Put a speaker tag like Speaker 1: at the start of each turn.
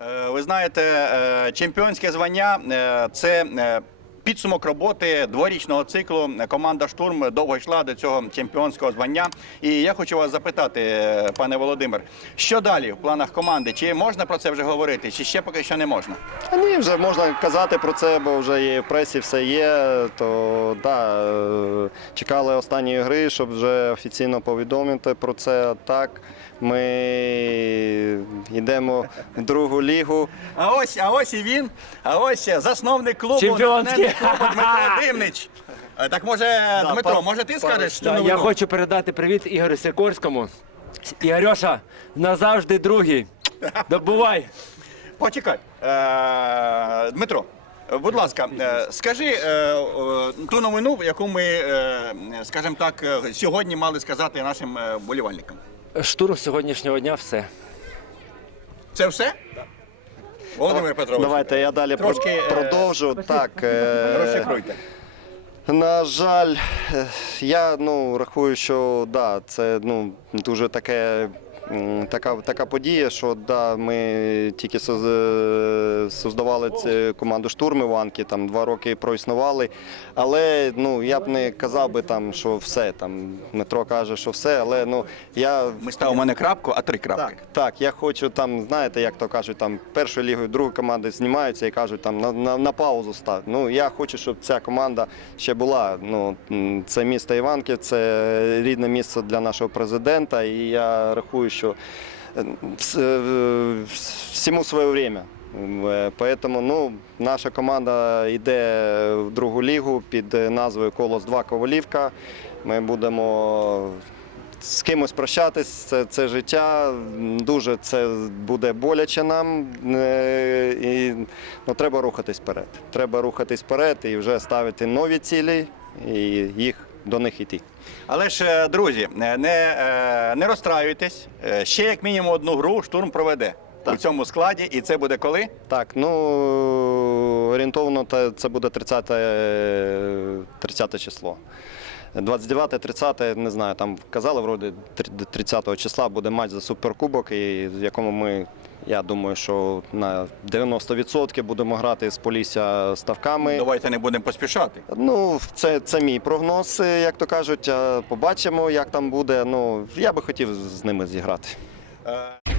Speaker 1: Е, Ви знаєте, е, чемпіонське звання е, це підсумок роботи дворічного циклу. Команда Штурм довго йшла до цього чемпіонського звання. І я хочу вас запитати, пане Володимир, що далі в планах команди? Чи можна про це вже говорити, чи ще поки що не можна?
Speaker 2: Та ні, вже можна казати про це, бо вже є в пресі, все є. То да, чекали останньої гри, щоб вже офіційно повідомити про це. Так, ми йдемо в другу лігу.
Speaker 1: А ось, а ось і він. А ось засновник клубу
Speaker 3: Чемпіонський.
Speaker 1: клубу Дмитро Димнич. Е, Так може, Дмитро,
Speaker 2: пан-
Speaker 1: може ти скажеш? цю
Speaker 3: Та, я хочу передати привіт Ігорю Сікорському. Ігорьоша, назавжди другий. Добувай.
Speaker 1: Почекай. Е, Дмитро, будь ласка, е, скажи е, ту новину, яку ми, е, скажімо так, сьогодні мали сказати нашим вболівальникам.
Speaker 3: Штурм сьогоднішнього дня все.
Speaker 1: Це все? Володимир Петрович,
Speaker 2: Давайте я далі
Speaker 1: Трошки, е,
Speaker 2: продовжу. Так, е,
Speaker 1: розшифруйте.
Speaker 2: На жаль, я ну, рахую, що да, це ну, дуже таке. Така, така подія, що да, ми тільки создавали цю команду штурм Іванки, там два роки проіснували. Але ну, я б не казав би там, що все. Там, Дмитро каже, що все, але ну, я
Speaker 1: Ми ставимо не крапку, а три крапки.
Speaker 2: так, так, я хочу там, знаєте, як то кажуть, там першою лігою, другу команди знімаються і кажуть, там на, на, на паузу став. Ну я хочу, щоб ця команда ще була. Ну це місто Іванки, це рідне місце для нашого президента. І я рахую, що е, е, всьому своє время. Е, Поэтому ну, наша команда йде в другу лігу під назвою Колос 2 Ковалівка. Ми будемо з кимось прощатись, це, це життя. Дуже це буде боляче нам. е, І ну, треба рухатись вперед. Треба рухатись вперед і вже ставити нові цілі і їх до них йти.
Speaker 1: Але ж, е, друзі, не, не розстраюйтесь. Ще як мінімум одну гру штурм проведе у цьому складі, і це буде коли?
Speaker 2: Так, ну орієнтовно це буде 30, е, 30 число. 29-30, не знаю, там казали, вроде 30 числа буде матч за суперкубок, і в якому ми, я думаю, що на 90% будемо грати з Полісся ставками.
Speaker 1: Давайте не будемо поспішати.
Speaker 2: Ну, це, це мій прогноз, як то кажуть. Побачимо, як там буде. Ну, я би хотів з ними зіграти.
Speaker 1: Е,